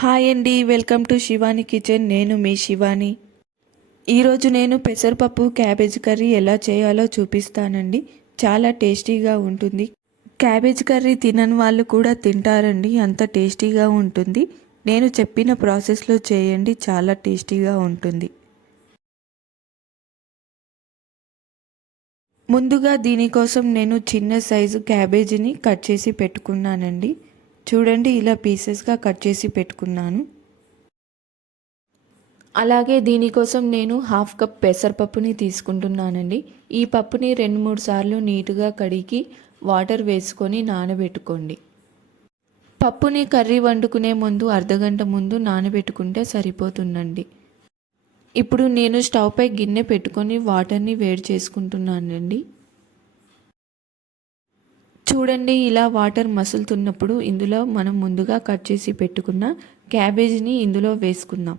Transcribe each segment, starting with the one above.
Hi అండి, welcome to Shivani kitchen. నేను మీ శివాని. ఈరోజు నేను పెసరపప్పు క్యాబేజ్ కర్రీ ఎలా చేయాలో చూపిస్తానండి. చాలా టేస్టీగా ఉంటుంది. క్యాబేజ్ కర్రీ తినని వాళ్ళు కూడా తింటారండి, అంత టేస్టీగా ఉంటుంది. నేను చెప్పిన ప్రాసెస్లో చేయండి, చాలా టేస్టీగా ఉంటుంది. ముందుగా దీనికోసం నేను చిన్న సైజు క్యాబేజీని కట్ చేసి పెట్టుకున్నానండి. చూడండి, ఇలా పీసెస్గా కట్ చేసి పెట్టుకున్నాను. అలాగే దీనికోసం నేను హాఫ్ కప్ పెసరపప్పుని తీసుకుంటున్నానండి. ఈ పప్పుని 2-3 సార్లు నీట్గా కడిగి వాటర్ వేసుకొని నానబెట్టుకోండి. పప్పుని కర్రీ వండుకునే ముందు అర్ధగంట ముందు నానబెట్టుకుంటే సరిపోతుందండి. ఇప్పుడు నేను స్టవ్ పై గిన్నె పెట్టుకొని వాటర్ని వేడి చేసుకుంటున్నానండి. చూడండి, ఇలా వాటర్ మసులుతున్నప్పుడు ఇందులో మనం ముందుగా కట్ చేసి పెట్టుకున్న క్యాబేజీని ఇందులో వేసుకుందాం.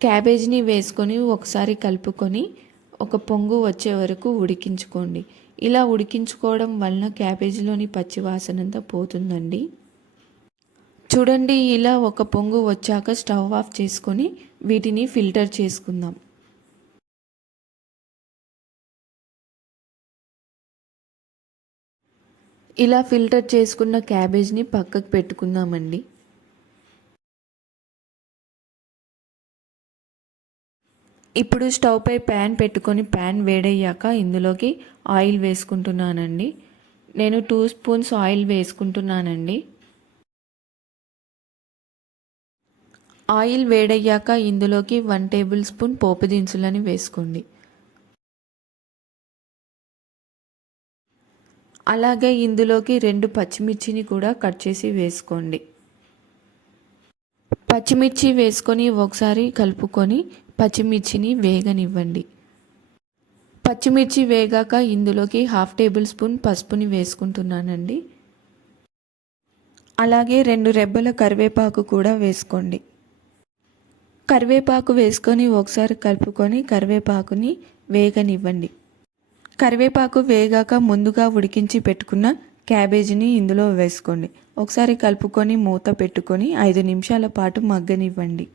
క్యాబేజ్ని వేసుకొని ఒకసారి కలుపుకొని ఒక పొంగు వచ్చే వరకు ఉడికించుకోండి. ఇలా ఉడికించుకోవడం వలన క్యాబేజీలోని పచ్చివాసనంతా పోతుందండి. చూడండి, ఇలా ఒక పొంగు వచ్చాక స్టవ్ ఆఫ్ చేసుకొని వీటిని ఫిల్టర్ చేసుకుందాం. ఇలా ఫిల్టర్ చేసుకున్న క్యాబేజ్ని పక్కకు పెట్టుకుందామండి. ఇప్పుడు స్టవ్ పై ప్యాన్ పెట్టుకొని ప్యాన్ వేడయ్యాక ఇందులోకి ఆయిల్ వేసుకుంటున్నానండి. నేను 2 స్పూన్స్ ఆయిల్ వేసుకుంటున్నానండి. ఆయిల్ వేడయ్యాక ఇందులోకి 1 టేబుల్ స్పూన్ పోపు దినుసులని వేసుకోండి. అలాగే ఇందులోకి 2 పచ్చిమిర్చిని కూడా కట్ చేసి వేసుకోండి. పచ్చిమిర్చి వేసుకొని ఒకసారి కలుపుకొని పచ్చిమిర్చిని వేగనివ్వండి. పచ్చిమిర్చి వేగాక ఇందులోకి 1/2 టేబుల్ స్పూన్ పసుపుని వేసుకుంటున్నానండి. అలాగే 2 రెబ్బల కరివేపాకు కూడా వేసుకోండి. కరివేపాకు వేసుకొని ఒకసారి కలుపుకొని కరివేపాకుని వేగనివ్వండి. కరివేపాకు వేగాక ముందుగా ఉడికించి పెట్టుకున్న క్యాబేజీని ఇందులో వేసుకోండి. ఒకసారి కలుపుకొని మూత పెట్టుకొని 5 నిమిషాల పాటు మగ్గనివ్వండి.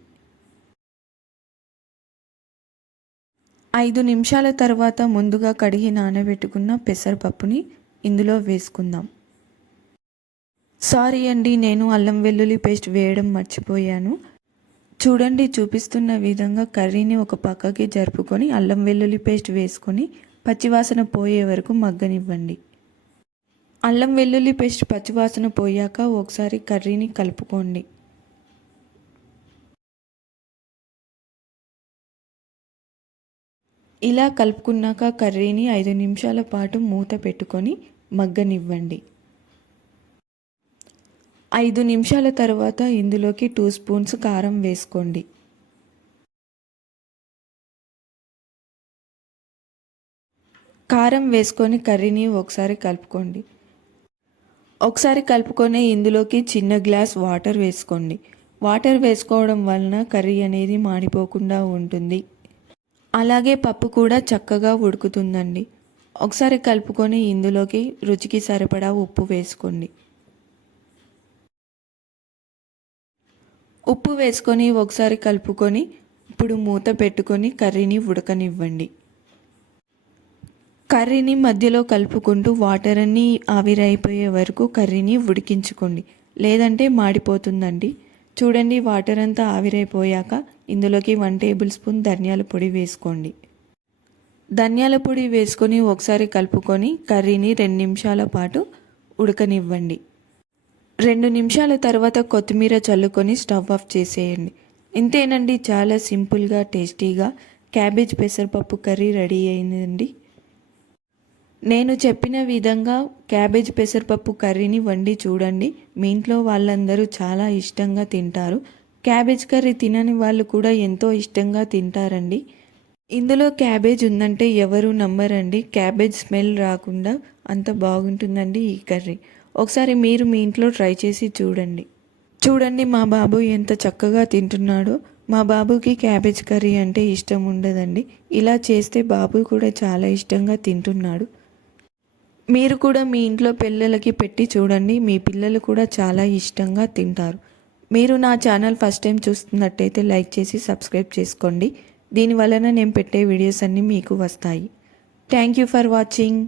5 నిమిషాల తర్వాత ముందుగా కడిగి నానబెట్టుకున్న పెసరపప్పుని ఇందులో వేసుకుందాం. సారీ అండి, నేను అల్లం వెల్లుల్లి పేస్ట్ వేయడం మర్చిపోయాను. చూడండి, చూపిస్తున్న విధంగా కర్రీని ఒక పక్కకి జరుపుకొని అల్లం వెల్లుల్లి పేస్ట్ వేసుకొని పచ్చివాసన పోయే వరకు మగ్గనివ్వండి. అల్లం వెల్లుల్లి పేస్ట్ పచ్చివాసన పోయాక ఒకసారి కర్రీని కలుపుకోండి. ఇలా కలుపుకున్నాక కర్రీని 5 నిమిషాల పాటు మూత పెట్టుకొని మగ్గనివ్వండి. 5 నిమిషాల తర్వాత ఇందులోకి 2 స్పూన్స్ కారం వేసుకోండి. కారం వేసుకొని కర్రీని ఒకసారి కలుపుకోండి. ఒకసారి కలుపుకొని ఇందులోకి చిన్న గ్లాస్ వాటర్ వేసుకోండి. వాటర్ వేసుకోవడం వలన కర్రీ అనేది మాడిపోకుండా ఉంటుంది. అలాగే పప్పు కూడా చక్కగా ఉడుకుతుందండి. ఒకసారి కలుపుకొని ఇందులోకి రుచికి సరిపడా ఉప్పు వేసుకోండి. ఉప్పు వేసుకొని ఒకసారి కలుపుకొని ఇప్పుడు మూత పెట్టుకొని కర్రీని ఉడకనివ్వండి. కర్రీని మధ్యలో కలుపుకుంటూ వాటర్ అన్నీ ఆవిరైపోయే వరకు కర్రీని ఉడికించుకోండి, లేదంటే మాడిపోతుందండి. చూడండి, వాటర్ అంతా ఆవిరైపోయాక ఇందులోకి 1 టేబుల్ స్పూన్ ధనియాల పొడి వేసుకోండి. ధనియాల పొడి వేసుకొని ఒకసారి కలుపుకొని కర్రీని 2 నిమిషాల పాటు ఉడకనివ్వండి. 2 నిమిషాల తర్వాత కొత్తిమీర చల్లుకొని స్టవ్ ఆఫ్ చేసేయండి. ఇంతేనండి, చాలా సింపుల్గా టేస్టీగా క్యాబేజ్ పెసరపప్పు కర్రీ రెడీ అయిందండి. నేను చెప్పిన విధంగా క్యాబేజ్ పెసరపప్పు కర్రీని వండి చూడండి. మీ ఇంట్లో వాళ్ళందరూ చాలా ఇష్టంగా తింటారు. క్యాబేజ్ కర్రీ తినని వాళ్ళు కూడా ఎంతో ఇష్టంగా తింటారండి. ఇందులో క్యాబేజ్ ఉందంటే ఎవరు నమ్మరండి. క్యాబేజ్ స్మెల్ రాకుండా అంత బాగుంటుందండి ఈ కర్రీ. ఒకసారి మీరు మీ ఇంట్లో ట్రై చేసి చూడండి. చూడండి, మా బాబు ఎంత చక్కగా తింటున్నాడో. మా బాబుకి క్యాబేజ్ కర్రీ అంటే ఇష్టం ఉండదండి. ఇలా చేస్తే బాబు కూడా చాలా ఇష్టంగా తింటున్నాడు. మీరు కూడా మీ ఇంట్లో పిల్లలకి పెట్టి చూడండి, మీ పిల్లలు కూడా చాలా ఇష్టంగా తింటారు. మీరు నా ఛానల్ ఫస్ట్ టైం చూస్తున్నట్టయితే లైక్ చేసి సబ్స్క్రైబ్ చేసుకోండి. దీని వలన నేను పెట్టే వీడియోస్ అన్నీ మీకు వస్తాయి. Thank you for watching.